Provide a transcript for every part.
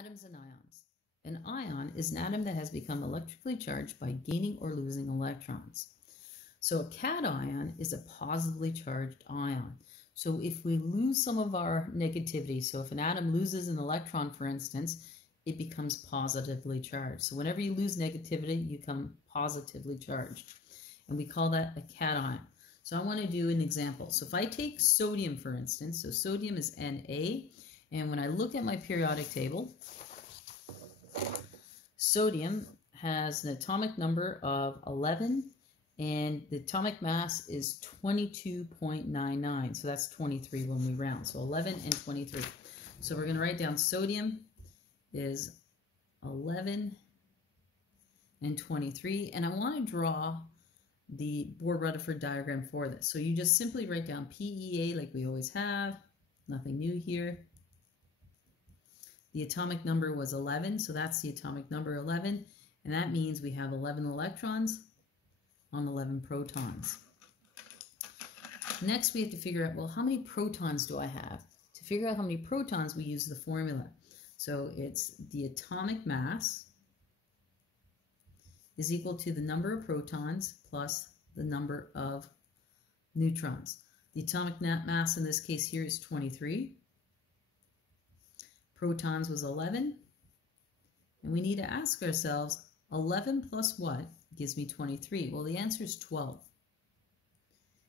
Atoms and ions. An ion is an atom that has become electrically charged by gaining or losing electrons. So a cation is a positively charged ion. So if we lose some of our negativity, so if an atom loses an electron, for instance, it becomes positively charged. So whenever you lose negativity, you become positively charged. And we call that a cation. So I want to do an example. So if I take sodium, for instance, so sodium is Na, and when I look at my periodic table, sodium has an atomic number of 11, and the atomic mass is 22.99. So that's 23 when we round. So 11 and 23. So we're going to write down sodium is 11 and 23. And I want to draw the Bohr-Rutherford diagram for this. So you just simply write down PEA like we always have. Nothing new here. The atomic number was 11, so that's the atomic number 11. And that means we have 11 electrons on 11 protons. Next, we have to figure out, well, how many protons do I have? To figure out how many protons, we use the formula. So it's the atomic mass is equal to the number of protons plus the number of neutrons. The atomic mass in this case here is 23. Protons was 11. And we need to ask ourselves, 11 plus what gives me 23? Well, the answer is 12.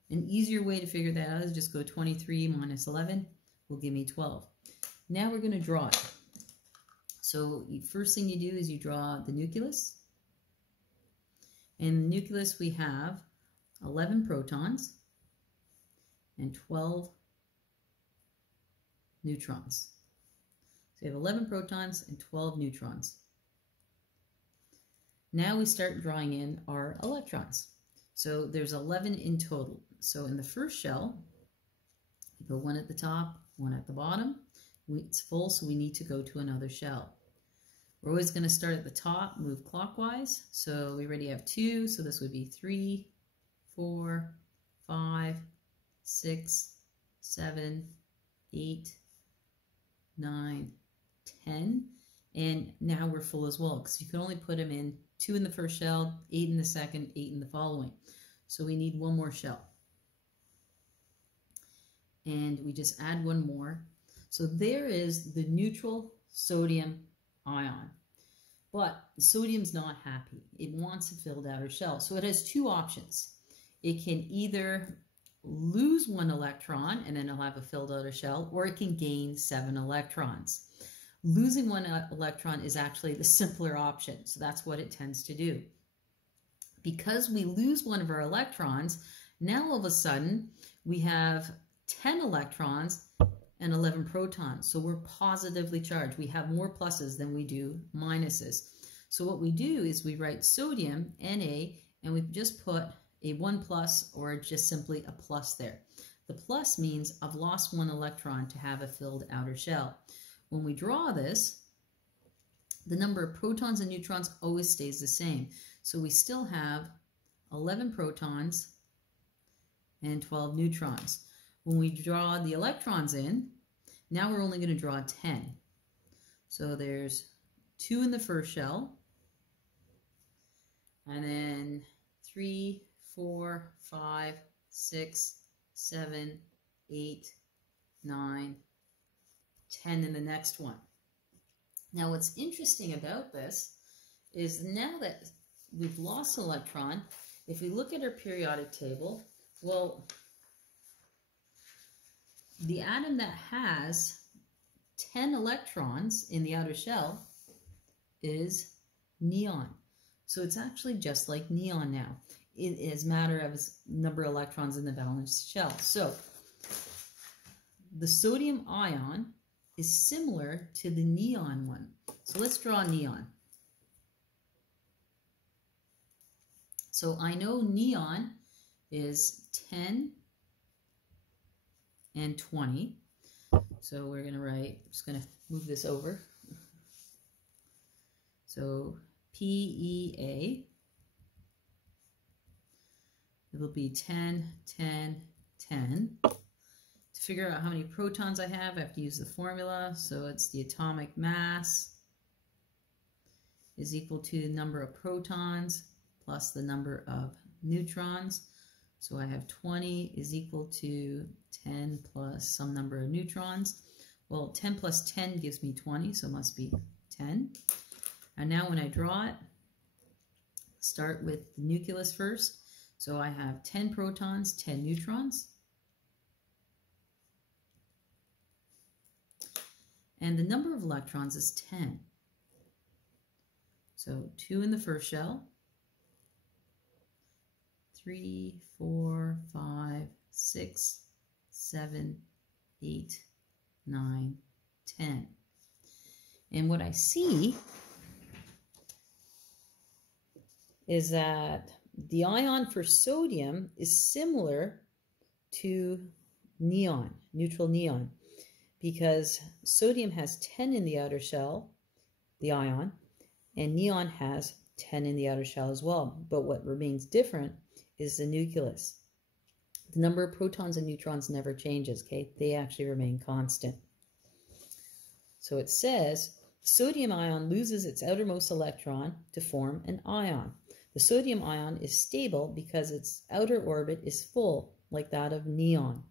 An easier way to figure that out is just go 23 minus 11 will give me 12. Now we're going to draw it. So the first thing you do is you draw the nucleus. In the nucleus we have 11 protons and 12 neutrons. So we have 11 protons and 12 neutrons. Now we start drawing in our electrons. So there's 11 in total. So in the first shell, we put one at the top, one at the bottom. It's full, so we need to go to another shell. We're always going to start at the top, move clockwise. So we already have 2, so this would be 3, 4, 5, 6, 7, 8, 9, 10. And now we're full as well, because you can only put them in 2 in the first shell, 8 in the second, 8 in the following. So we need one more shell. And we just add one more. So there is the neutral sodium ion. But sodium's not happy. It wants a filled outer shell. So it has two options. It can either lose one electron and then it'll have a filled outer shell, or it can gain 7 electrons. Losing one electron is actually the simpler option. So that's what it tends to do. Because we lose one of our electrons, now all of a sudden we have 10 electrons and 11 protons. So we're positively charged. We have more pluses than we do minuses. So what we do is we write sodium, Na, and we just put a 1 plus or just simply a plus there. The plus means I've lost one electron to have a filled outer shell. When we draw this, the number of protons and neutrons always stays the same. So we still have 11 protons and 12 neutrons. When we draw the electrons in, now we're only going to draw 10. So there's 2 in the first shell, and then 3, 4, 5, 6, 7, 8, 9, 10 in the next one. Now what's interesting about this is now that we've lost an electron, if we look at our periodic table, well, the atom that has 10 electrons in the outer shell is neon. So it's actually just like neon now. It is a matter of its number of electrons in the valence shell. So the sodium ion is similar to the neon one. So let's draw neon. So I know neon is 10 and 20. So we're going to write, I'm just going to move this over. So PEA, it'll be 10, 10, 10. To figure out how many protons I have to use the formula. So it's the atomic mass is equal to the number of protons plus the number of neutrons. So I have 20 is equal to 10 plus some number of neutrons. Well, 10 plus 10 gives me 20, so it must be 10. And now when I draw it, start with the nucleus first. So I have 10 protons, 10 neutrons. And the number of electrons is 10. So 2 in the first shell, 3, 4, 5, 6, 7, 8, 9, 10. And what I see is that the ion for sodium is similar to neon, neutral neon, because sodium has 10 in the outer shell, the ion, and neon has 10 in the outer shell as well. But what remains different is the nucleus. The number of protons and neutrons never changes, okay? They actually remain constant. So it says, sodium ion loses its outermost electron to form an ion. The sodium ion is stable because its outer orbit is full, like that of neon.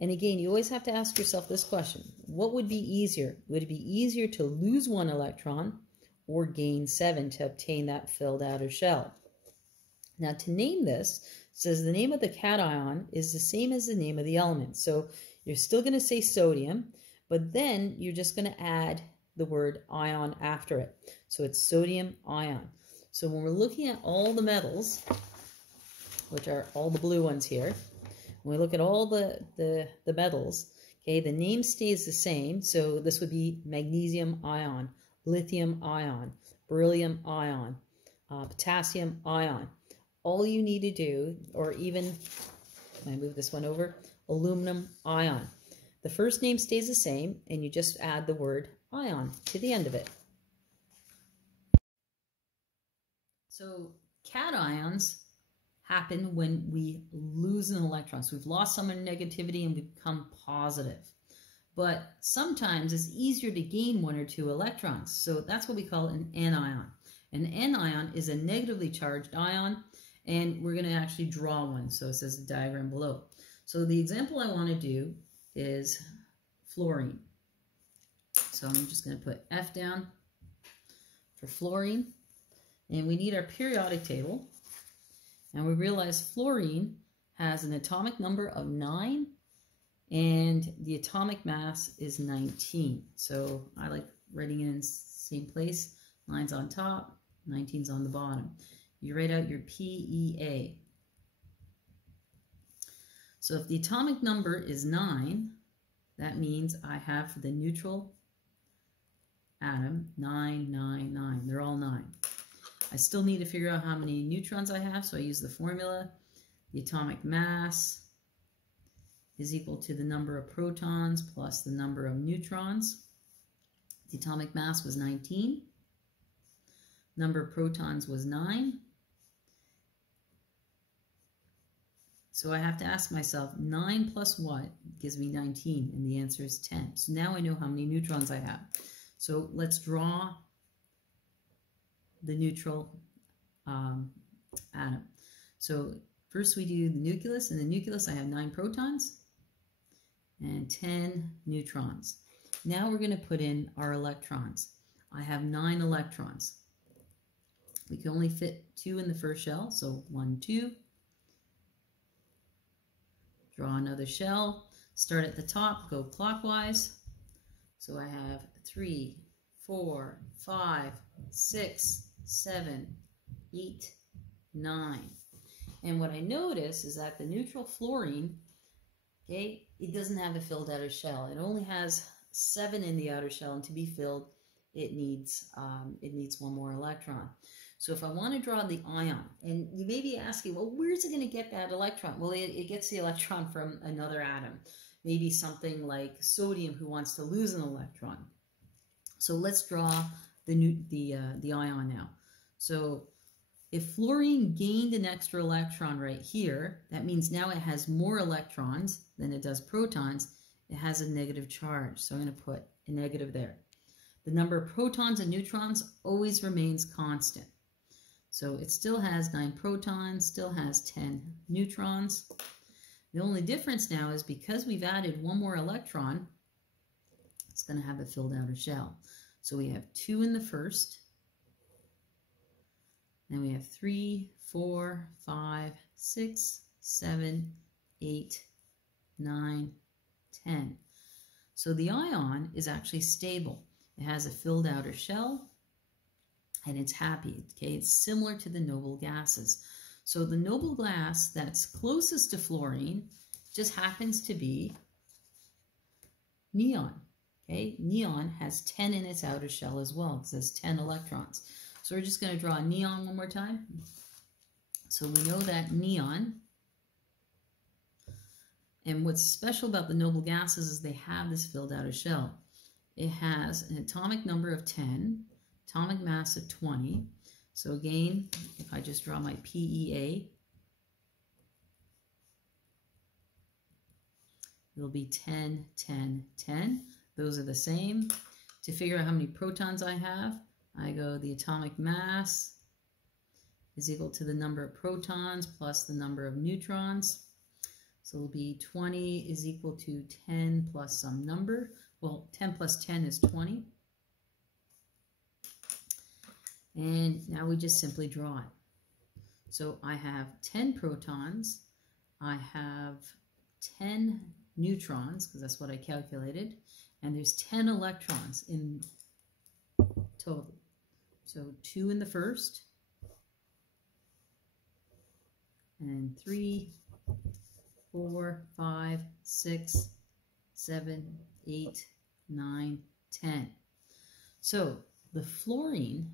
And again, you always have to ask yourself this question. What would be easier? Would it be easier to lose 1 electron or gain 7 to obtain that filled outer shell? Now, to name this, it says the name of the cation is the same as the name of the element. So you're still going to say sodium, but then you're just going to add the word ion after it. So it's sodium ion. So when we're looking at all the metals, which are all the blue ones here, when we look at all the metals, okay, the name stays the same. So this would be magnesium ion, lithium ion, beryllium ion, potassium ion. All you need to do, or even, can I move this one over? Aluminum ion. The first name stays the same, and you just add the word ion to the end of it. So cations happen when we lose an electron. So we've lost some negativity and we become positive. But sometimes it's easier to gain 1 or 2 electrons. So that's what we call an anion. An anion is a negatively charged ion, and we're going to actually draw one. So it says the diagram below. So the example I want to do is fluorine. So I'm just going to put F down for fluorine. And we need our periodic table. And we realize fluorine has an atomic number of 9, and the atomic mass is 19. So I like writing it in the same place. 9's on top, 19's on the bottom. You write out your PEA. So if the atomic number is 9, that means I have for the neutral atom 9, 9, 9. They're all 9. I still need to figure out how many neutrons I have, so I use the formula. The atomic mass is equal to the number of protons plus the number of neutrons. The atomic mass was 19. Number of protons was 9. So I have to ask myself, 9 plus what gives me 19? And the answer is 10. So now I know how many neutrons I have. So let's draw the neutral atom. So first we do the nucleus. In the nucleus I have 9 protons and 10 neutrons. Now we're going to put in our electrons. I have 9 electrons. We can only fit 2 in the first shell, so 1, 2. Draw another shell. Start at the top, go clockwise. So I have 3, 4, 5, 6, 7, 8, 9. And what I notice is that the neutral fluorine, okay, it doesn't have a filled outer shell. It only has 7 in the outer shell, and to be filled, it needs 1 more electron. So if I want to draw the ion, and you may be asking, well, where's it going to get that electron? Well, it gets the electron from another atom. Maybe something like sodium, who wants to lose an electron. So let's draw the ion now. So if fluorine gained an extra electron right here, that means now it has more electrons than it does protons. It has a negative charge, so I'm going to put a negative there. the number of protons and neutrons always remains constant. So it still has 9 protons, still has 10 neutrons. The only difference now is because we've added one more electron, it's going to have a filled outer shell. So we have 2 in the first, then we have 3, 4, 5, 6, 7, 8, 9, 10. So the ion is actually stable. It has a filled outer shell and it's happy. Okay, it's similar to the noble gases. So the noble gas that's closest to fluorine just happens to be neon. Okay, neon has 10 in its outer shell as well because it has 10 electrons. So we're just going to draw neon one more time. So we know that neon, and what's special about the noble gases is they have this filled outer shell. It has an atomic number of 10, atomic mass of 20. So again, if I just draw my PEA, it'll be 10, 10, 10. Those are the same. To figure out how many protons I have, I go the atomic mass is equal to the number of protons plus the number of neutrons. So it'll be 20 is equal to 10 plus some number. Well, 10 plus 10 is 20. And now we just simply draw it. So I have 10 protons. I have 10 neutrons, because that's what I calculated. And there's 10 electrons in total. So 2 in the first. And 3, 4, 5, 6, 7, 8, 9, 10. So the fluorine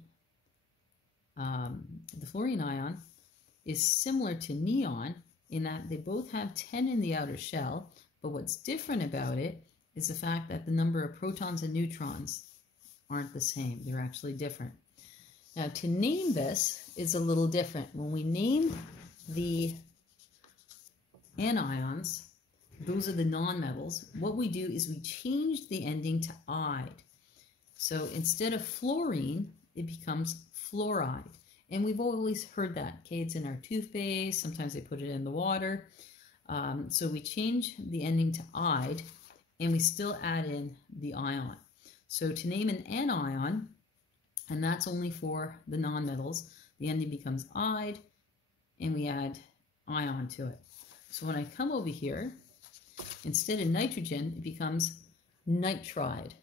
ion is similar to neon in that they both have 10 in the outer shell, but what's different about it is the fact that the number of protons and neutrons aren't the same. They're actually different. Now, to name this is a little different. When we name the anions, those are the nonmetals, what we do is we change the ending to "ide." So instead of fluorine, it becomes fluoride. And we've always heard that, okay? It's in our toothpaste. Sometimes they put it in the water. So we change the ending to "ide," and we still add in the ion. So to name an anion, and that's only for the nonmetals, the ending becomes "ide," and we add ion to it. So when I come over here, instead of nitrogen, it becomes nitride,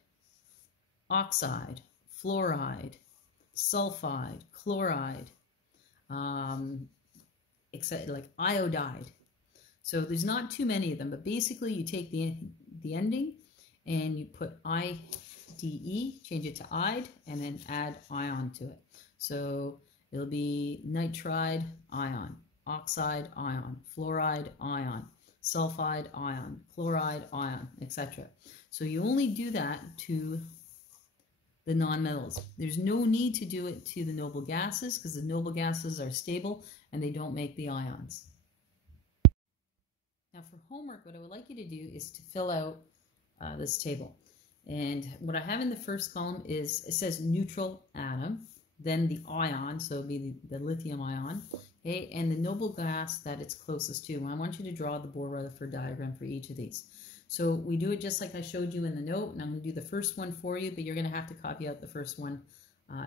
oxide, fluoride, sulfide, chloride, like iodide. So there's not too many of them, but basically you take the ending and you put IDE, change it to "ide," and then add ion to it. So it'll be nitride ion, oxide ion, fluoride ion, sulfide ion, chloride ion, etc. So you only do that to the nonmetals. There's no need to do it to the noble gases because the noble gases are stable and they don't make the ions. Now for homework, what I would like you to do is to fill out this table. And what I have in the first column is, it says neutral atom, then the ion, so it'll be the lithium ion, okay, and the noble gas that it's closest to. And I want you to draw the Bohr-Rutherford diagram for each of these. So we do it just like I showed you in the note, and I'm going to do the first one for you, but you're going to have to copy out the first one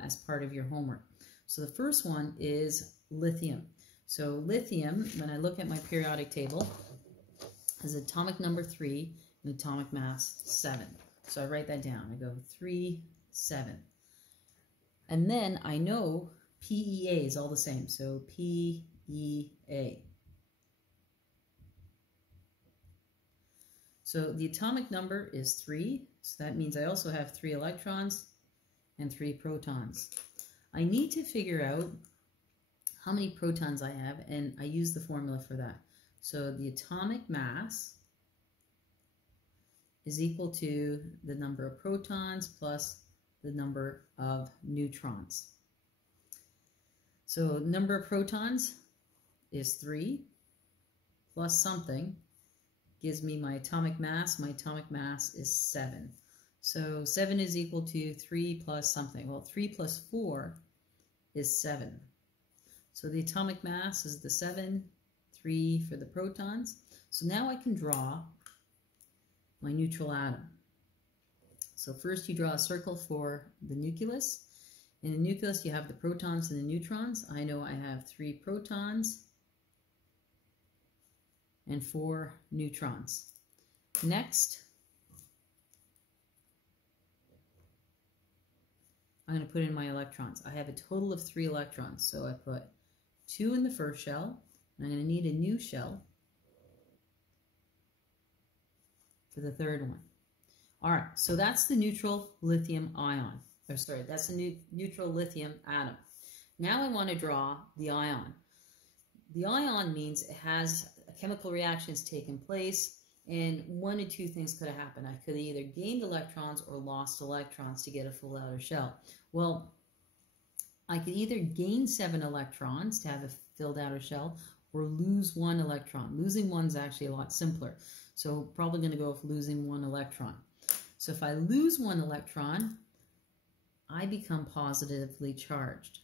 as part of your homework. So the first one is lithium. So lithium, when I look at my periodic table, has atomic number 3 and atomic mass 7. So I write that down. I go 3, 7. And then I know PEA is all the same. So PEA. So the atomic number is 3. So that means I also have 3 electrons and 3 protons. I need to figure out how many protons I have, and I use the formula for that. So the atomic mass is equal to the number of protons plus the number of neutrons. So number of protons is 3 plus something gives me my atomic mass. My atomic mass is 7. So 7 is equal to 3 plus something. Well, 3 plus 4 is 7. So the atomic mass is the 7, 3 for the protons. So now I can draw my neutral atom. So first you draw a circle for the nucleus. In the nucleus you have the protons and the neutrons. I know I have 3 protons and 4 neutrons. Next, I'm going to put in my electrons. I have a total of 3 electrons. So I put 2 in the first shell, and I'm going to need a new shell for the third one. All right, so that's the neutral lithium ion. Or sorry, that's the neutral lithium atom. Now I want to draw the ion. The ion means it has a chemical reaction has taken place, and one of two things could have happened. I could have either gained electrons or lost electrons to get a full outer shell. Well, I could either gain 7 electrons to have a filled outer shell or lose 1 electron. Losing 1 is actually a lot simpler. So probably going to go with losing 1 electron. So if I lose 1 electron, I become positively charged.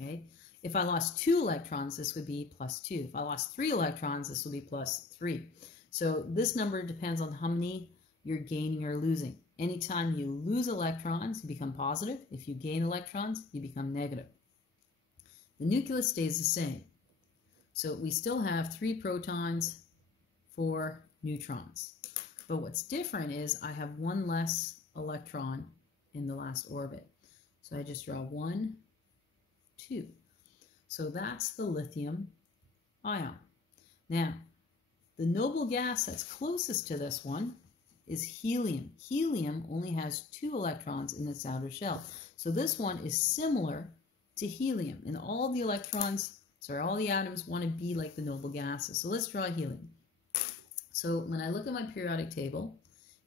Okay. If I lost 2 electrons, this would be +2. If I lost 3 electrons, this would be +3. So this number depends on how many you're gaining or losing. Anytime you lose electrons, you become positive. If you gain electrons, you become negative. The nucleus stays the same. So we still have 3 protons, 4 neutrons. But what's different is I have 1 less electron in the last orbit. So I just draw 1, 2. So that's the lithium ion. Now, the noble gas that's closest to this one is helium. Helium only has 2 electrons in its outer shell. So this one is similar to helium. And all the electrons, all the atoms want to be like the noble gases. So let's draw helium. So when I look at my periodic table,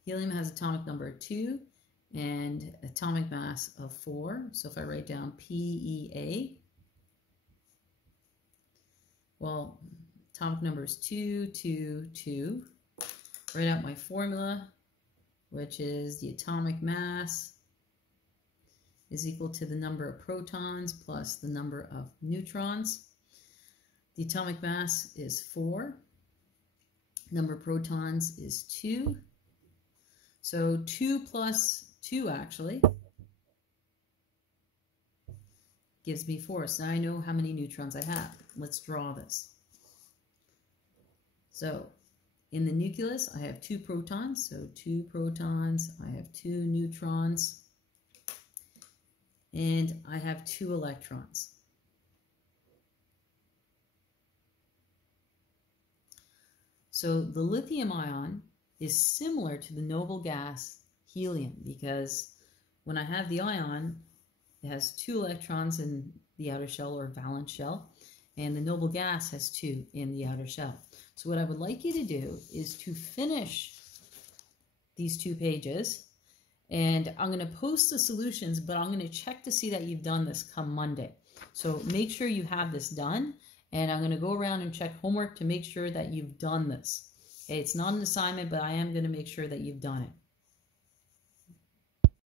helium has atomic number 2 and atomic mass of 4. So if I write down PeA, well, atomic number is 2, 2, 2. Write out my formula, which is the atomic mass is equal to the number of protons plus the number of neutrons. The atomic mass is 4. Number of protons is 2. So 2 plus 2 actually gives me 4. So now I know how many neutrons I have. Let's draw this. So in the nucleus, I have 2 protons. So 2 protons, I have 2 neutrons, and I have 2 electrons. So the lithium ion is similar to the noble gas helium because when I have the ion, it has 2 electrons in the outer shell or valence shell, and the noble gas has 2 in the outer shell. So what I would like you to do is to finish these 2 pages, and I'm going to post the solutions, but I'm going to check to see that you've done this come Monday. So make sure you have this done, and I'm going to go around and check homework to make sure that you've done this. Okay, it's not an assignment, but I am going to make sure that you've done it.